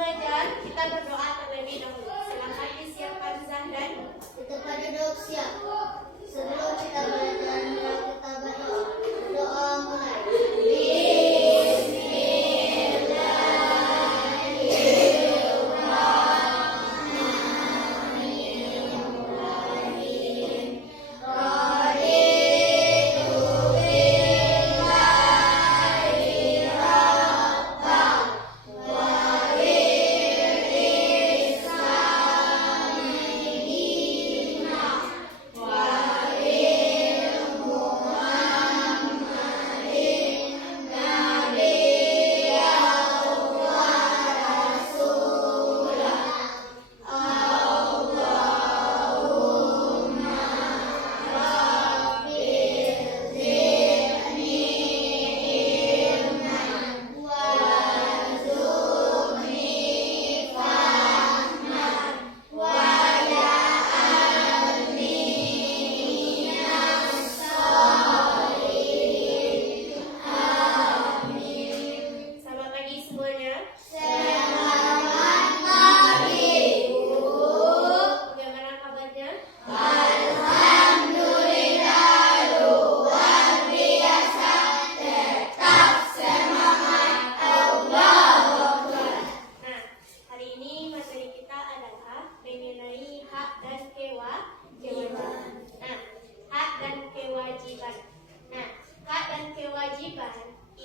belajar, kita berdoa terlebih dahulu. Silakan disiapkan Zahdan. Kita pada doa siap. Sebelum kita belajar, kita berdoa. Doa mulai.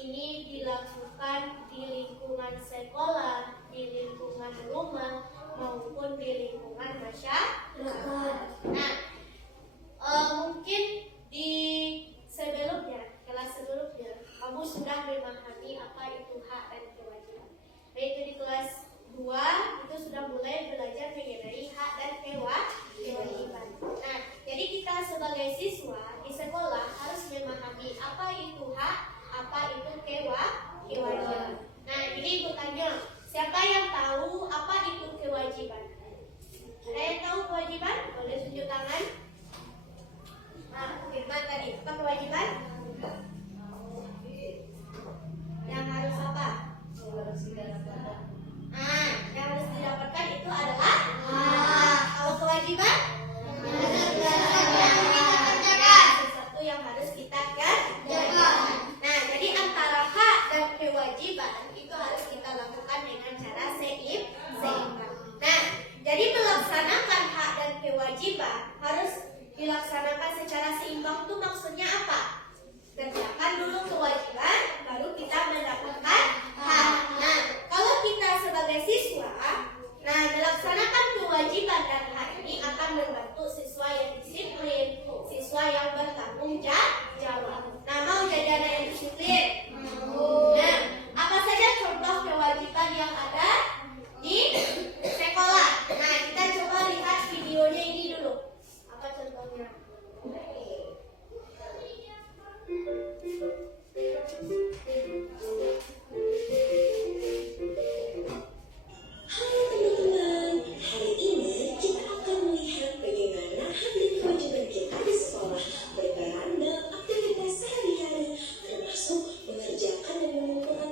Ini dilakukan di lingkungan sekolah, di lingkungan rumah, maupun di lingkungan masyarakat. Nah, mungkin di kelas sebelumnya, kamu sudah memahami apa itu hak dan kewajiban. Yaitu di kelas 2 itu sudah mulai belajar mengenai hak dan kewajiban. Nah, jadi kita sebagai siswa di sekolah harus memahami apa itu hak, apa itu kewajiban. Nah, ini Ibu tanya, siapa yang tahu apa itu kewajiban? Ada yang tahu kewajiban? Boleh tunjuk tangan. Nah, Firman tadi, apa kewajiban? Yang harus apa? Nah, yang harus didapatkan itu adalah kalau kewajiban? Sesuatu yang harus kita kerjakan. Nah, jadi antara hak dan kewajiban itu harus kita lakukan dengan cara seimbang. Nah, jadi melaksanakan hak dan kewajiban harus dilaksanakan secara seimbang itu maksudnya apa? Kerjakan dulu kewajiban, baru kita mendapatkan hak. Nah, kalau kita sebagai siswa, melaksanakan kewajiban dan hak ini akan membantu siswa yang disiplin, siswa yang bertanggung jawab. Nah, mau jadi anak yang disiplin? Nah, apa saja contoh kewajiban yang ada di sekolah? Nah, kita coba lihat videonya ini dulu. Apa contohnya? Halo teman-teman, hari ini kita akan melihat bagaimana hak dan kewajiban kita di sekolah berperan dalam aktivitas sehari-hari, termasuk mengerjakan dan mengumpulkan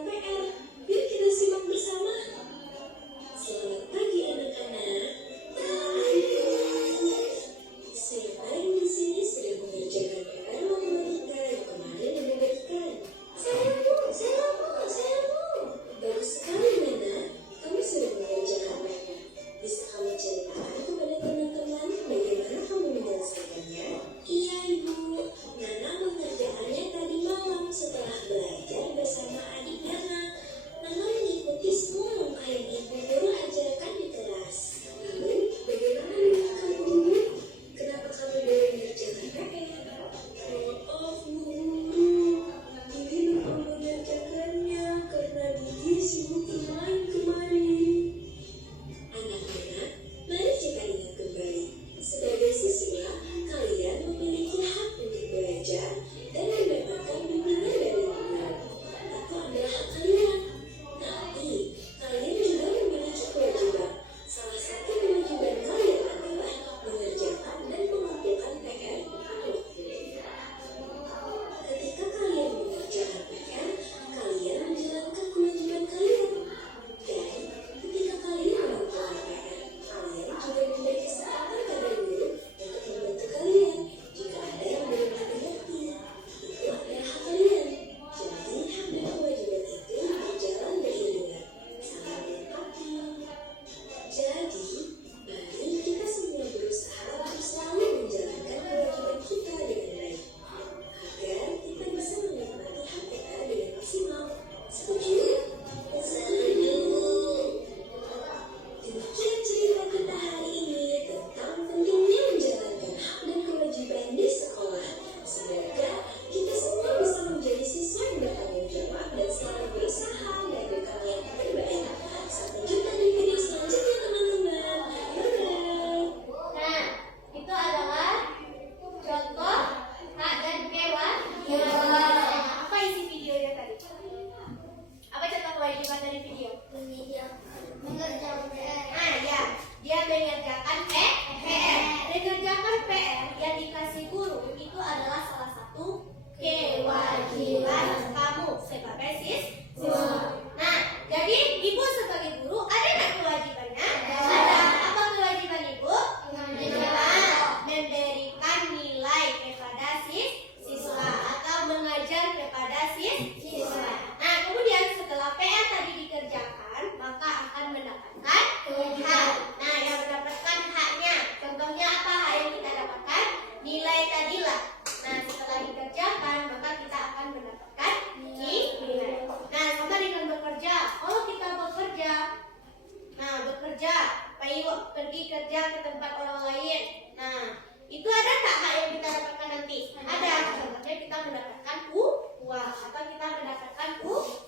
bekerja ke tempat orang lain. Nah, itu ada nggak hak yang kita dapatkan nanti? Ada. Contohnya kita mendapatkan uang atau kita mendapatkan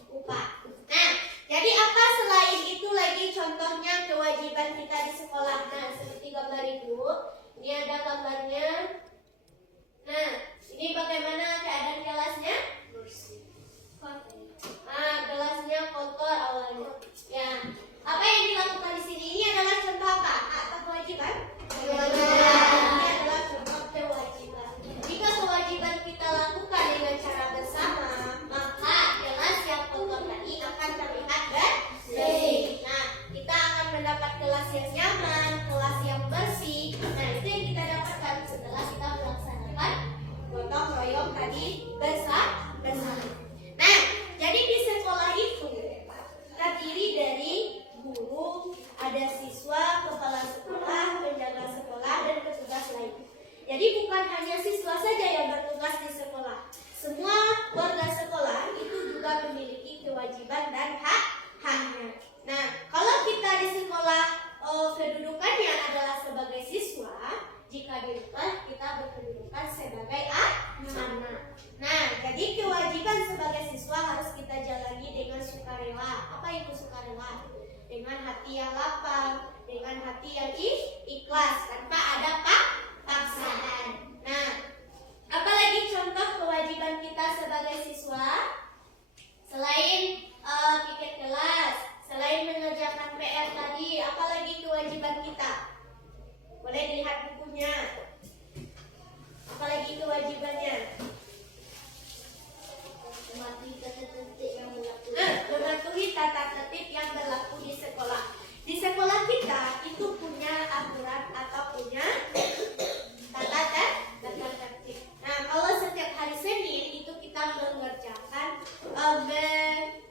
upah. Nah, jadi apa selain itu lagi contohnya kewajiban kita di sekolah? Nah, seperti gambar itu. Ini ada gambarnya. Nah, ini bagaimana keadaan kelasnya? Kelasnya kotor awalnya. Ya. Apa yang dilakukan di sini? Ini adalah contoh apa? Atau kewajiban? Ini adalah contoh kewajiban. Jika kewajiban kita lakukan dengan cara bersama, maka kelas yang kotor tadi akan terlihat bersih. Nah, kita akan mendapat kelas yang nyaman, kelas yang bersih. Nah, itu yang kita dapatkan setelah kita melaksanakan gotong royong tadi bersama. Nah, jadi di sekolah itu terdiri dari guru, ada siswa, kepala sekolah, penjaga sekolah, dan petugas lain. Jadi bukan hanya siswa saja yang bertugas di sekolah. Semua warga sekolah itu juga memiliki kewajiban dan hak-haknya. Nah, kalau kita di sekolah kedudukannya adalah sebagai siswa, jika di rumah kita berkedudukan sebagai anak. Nah, jadi kewajiban sebagai siswa harus kita jalani dengan sukarela. Apa itu sukarela? Dengan hati yang lapang, dengan hati yang ikhlas, tanpa ada paksaan. Nah, apalagi contoh kewajiban kita sebagai siswa? Selain piket kelas, selain mengerjakan PR tadi, apalagi kewajiban kita? Boleh dilihat bukunya. Apalagi kewajibannya? Mematuhi tata tertib yang berlaku di sekolah. Di sekolah kita itu punya aturan atau punya tata tertib. Nah, kalau setiap hari Senin itu kita mengerjakan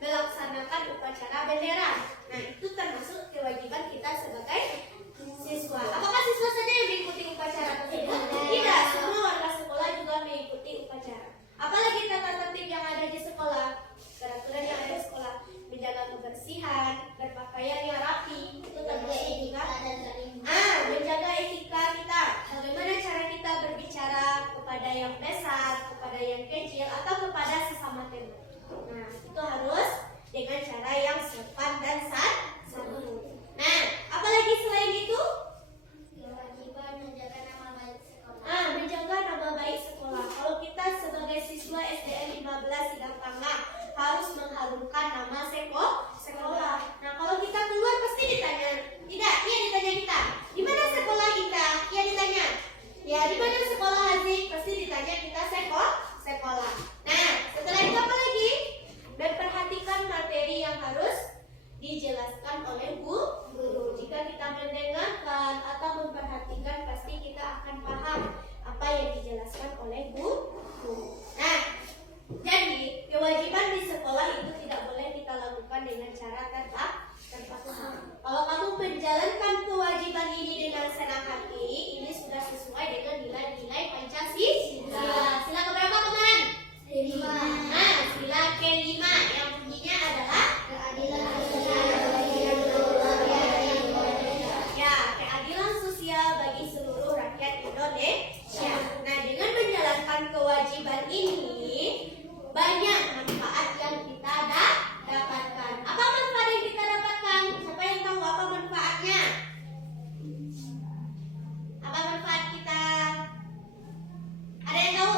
melaksanakan upacara bendera. Nah, itu termasuk kewajiban kita sebagai siswa. Apakah siswa saja yang mengikuti upacara tersebut? Tidak, semua warga sekolah juga mengikuti upacara. Apalagi tata tertib yang ada di sekolah, peraturan yang ada di sekolah, menjaga kebersihan, berpakaian yang rapi, itu termasuk juga menjaga etika kita. Bagaimana cara kita berbicara kepada yang besar, kepada yang kecil, atau kepada sesama teman. Nah, itu harus dengan cara yang sopan dan santun. Nah, apalagi selain itu? Kewajiban menjaga nama baik sekolah. Menjaga nama baik sekolah. Kalau kita sebagai siswa SDN 15 Sidangtangah harus mengharumkan nama sekolah. Nah, kalau kita keluar pasti ditanya. Tidak, iya ditanya kita. Di mana sekolah kita? Iya ditanya. Ya, di mana sekolah Haziq? Pasti ditanya kita sekolah. Nah, setelah itu apa lagi? Memperhatikan materi yang harus dijelaskan oleh guru. Jika kita mendengarkan atau memperhatikan, pasti kita akan paham apa yang dijelaskan oleh guru. Nah, jadi kewajiban di sekolah itu tidak boleh kita lakukan dengan cara terpaksa. Kalau kamu menjalankan kewajiban ini dengan senang hati, ini sudah sesuai dengan nilai-nilai Pancasila. Sila keberapa teman? Nah, sila kelima yang bunyinya adalah Keadilan sosial keadilan sosial bagi seluruh rakyat Indonesia. Nah, dengan menjalankan kewajiban ini, banyak manfaat yang kita dapatkan. Apa manfaat yang kita dapatkan? Siapa yang tahu apa manfaatnya? Apa manfaat kita? Ada yang tahu?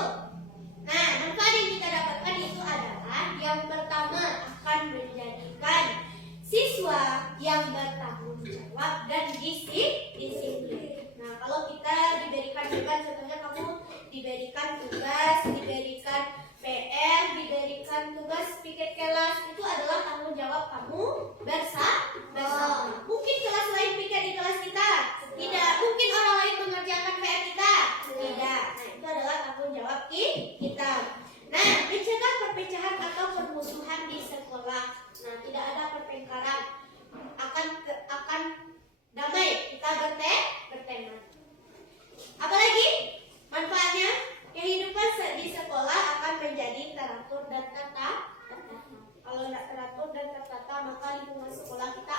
Nah, manfaat yang kita dapatkan itu adalah yang pertama akan menjadikan siswa yang bertanggung jawab dan disiplin. Nah, kalau kita diberikan beban, contohnya kamu diberikan tugas, diberikan PR, diberikan tugas piket kelas, itu adalah tanggung jawab kamu bersama. Mungkin kelas lain piket di kelas kita? Tidak. Mungkin orang lain mengerjakan PR kita? Tidak. Nah, itu adalah tanggung jawab kita. Nah, mencegah perpecahan atau permusuhan di sekolah. Nah, tidak ada pertengkaran. Akan damai. Kita berteman. Apalagi manfaatnya? Kehidupan di sekolah akan menjadi teratur dan tertata. Kalau tidak teratur dan tertata, maka lingkungan sekolah kita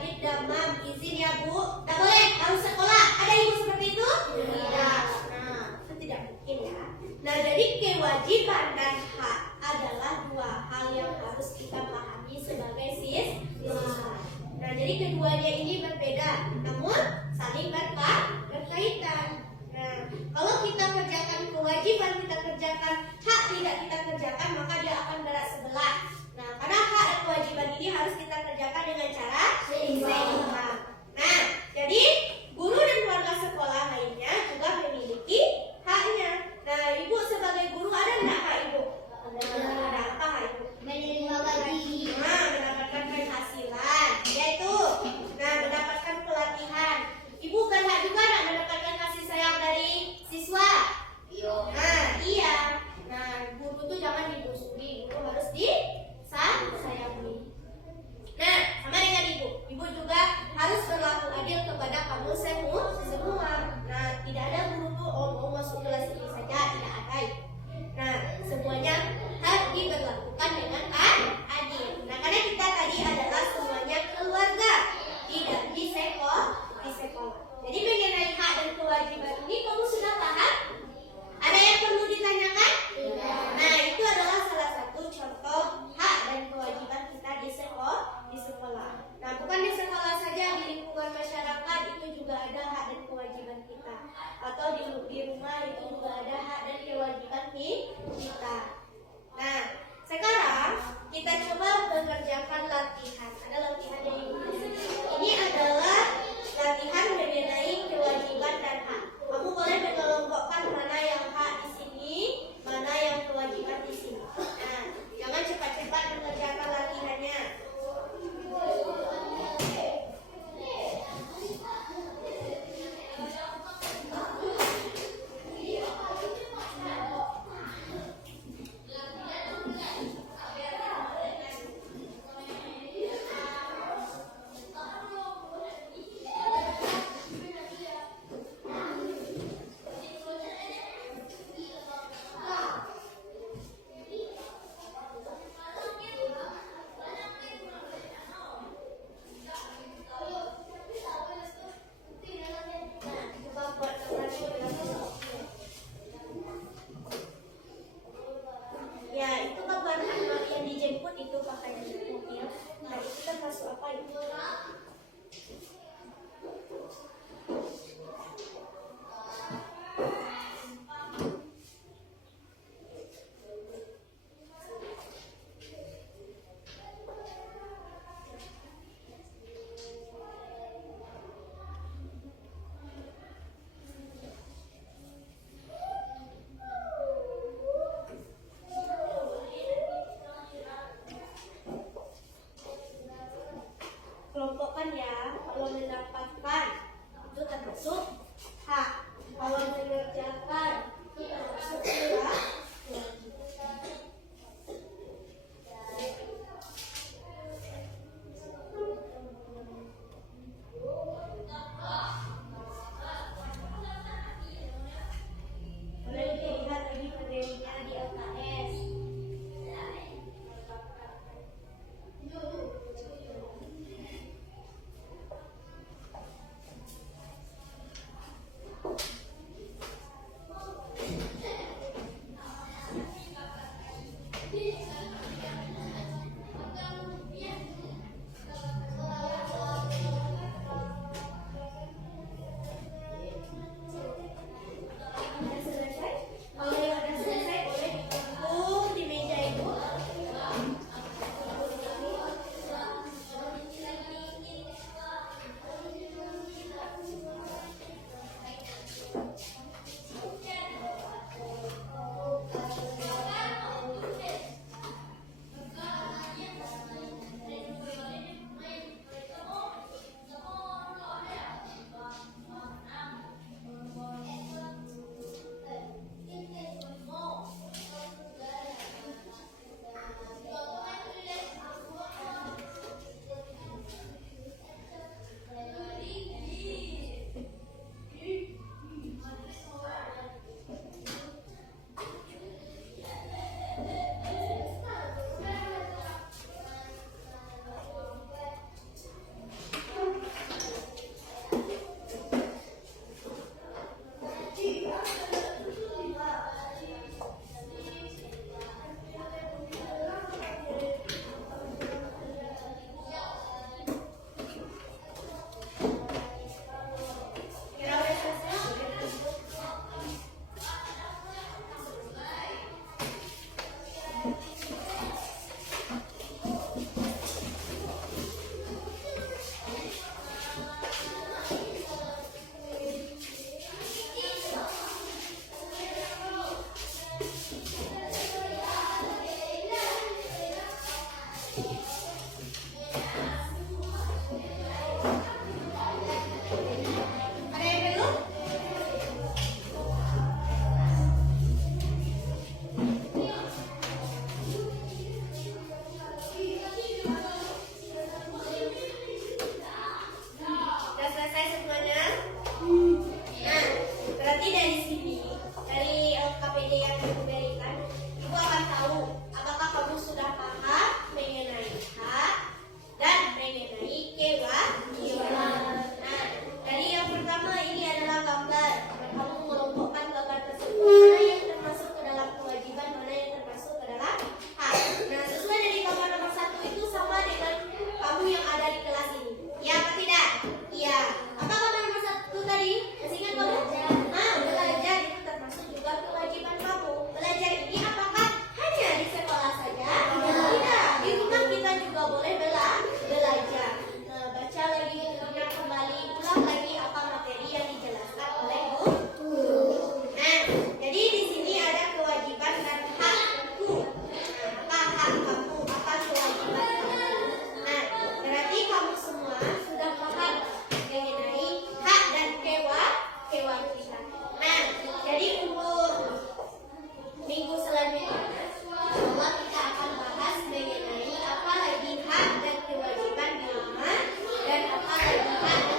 Adit Damam. Izin ya Bu. Tak boleh harus sekolah. Ada ibu seperti itu? Tidak. Nah, itu tidak mungkin ya. Nah, jadi kewajiban dan hak adalah dua hal yang harus kita pahami sebagai siswa. Nah, jadi keduanya ini berbeda, namun saling berkaitan. Nah, kalau kita kerjakan kewajiban, kita kerjakan hak tidak kita kerjakan, maka dia akan berat sebelah. Nah, karena hak dan kewajiban ini harus kita kerjakan dengan cara seimbang. Nah, jadi guru dan keluarga sekolah lainnya juga memiliki haknya. Nah, ibu sebagai guru ada nggak hak ibu? Ada apa hak ibu? Menerima gaji. Nah, mendapatkan penghasilan, yaitu mendapatkan pelatihan. Ibu berhak juga nak mendapatkan kasih sayang dari siswa. Nah, iya. Nah, guru tuh jangan digusuri, guru harus disayangi. Nah, sama dengan ibu. Ibu juga harus berlaku adil kepada kamu semua. Nah, tidak ada guru tuh mau masuk kelas ini saja, tidak ada. Nah, semuanya harus diberlakukan dengan adil. Nah, karena kita tadi adalah semuanya keluarga, tidak di sekolah. Jadi mengenai hak dan kewajiban ini kamu sudah paham? Ada yang perlu ditanyakan? Nah, itu adalah salah satu contoh hak dan kewajiban kita di sekolah. Nah, bukan di sekolah saja, di lingkungan masyarakat itu juga ada hak dan kewajiban kita. Atau di rumah itu juga ada hak dan kewajiban kita. Nah, sekarang kita coba mengerjakan latihan. Ada latihan yang ini adalah latihan mengenai kewajiban dan hak. Kamu boleh mengelompokkan mana yang hak di sini, mana yang kewajiban di sini. Nah, jangan cepat-cepat mengerjakan latihannya. Ya, itu kabar anak yang dijemput itu pakai mobil. Nah, itu kan masuk apa itu? Kelompokkan ya. Kalau mendapatkan itu termasuk hak. Kalau mengerjakan itu termasuk kewajiban. Boleh dilihat lagi materinya di LKS. hak